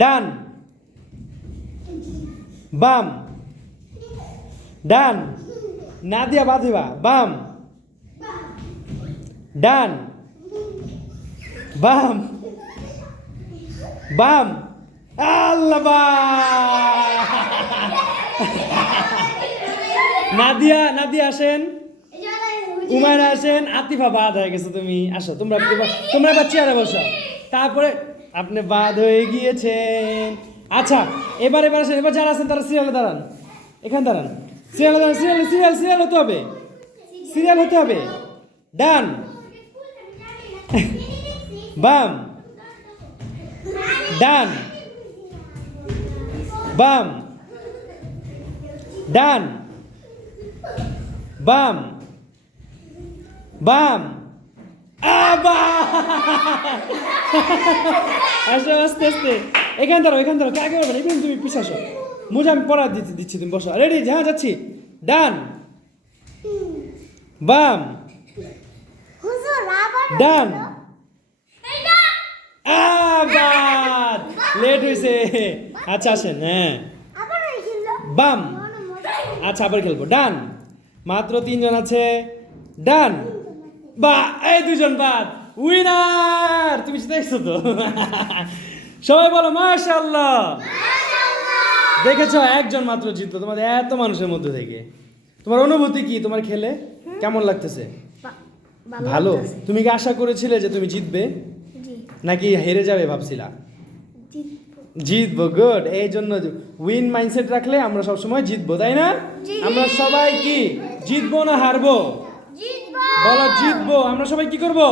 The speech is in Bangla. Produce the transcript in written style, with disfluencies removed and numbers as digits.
ডান বাম ডান নাদিয়া বাঁধিবা বাম ডান বাম বাম আল্লাহ নাদিয়া নাদিয়া আসেন উমায়রা আসেন আতিফা বাদ হয়ে গেছে তুমি আসো তোমরা তোমরা এবার চেয়ারে বসো তারপরে আপনি বাদ হয়ে গিয়েছেন আচ্ছা এবার আসেন এবার যারা আছেন তারা সিরিয়ালে দাঁড়ান এখানে দাঁড়ান সিরিয়ালে দাঁড়ান সিরিয়াল হতে হবে সিরিয়াল হতে হবে ডান বাম ডান বাম ডান বাম বাম আবা আসো আস্তে আস্তে এখানে দাঁড়াও কাকে বলবেন এখানে তুমি পিছু আসো মুঝে আমি পড়া দিচ্ছি তুমি বসো রেডি হ্যাঁ যাচ্ছি ডান বাম ডান আবার লেট হয়েছে আচ্ছা আসেন হ্যাঁ বাম আচ্ছা আবার খেলবো ডান মাত্র 3 জন আছে ডান বা এই 2 জন বাদ উইনার তুমি দেখছো তো সবাই বলো মাশাআল্লাহ দেখেছো একজন মাত্র জিতলো তোমাদের এত মানুষের মধ্যে থেকে তোমার অনুভূতি কি তোমার খেলে কেমন লাগতেছে ভালো তুমি কি আশা করেছিলে যে তুমি জিতবে নাকি হেরে যাবে ভাবছিলা জিতবো গুড এই জন্য উইন মাইন্ডসেট রাখলে আমরা সবসময় জিতবো তাই না আমরা সবাই কি জিতবো না হারবো বলো জিতবো আমরা সবাই কি করবো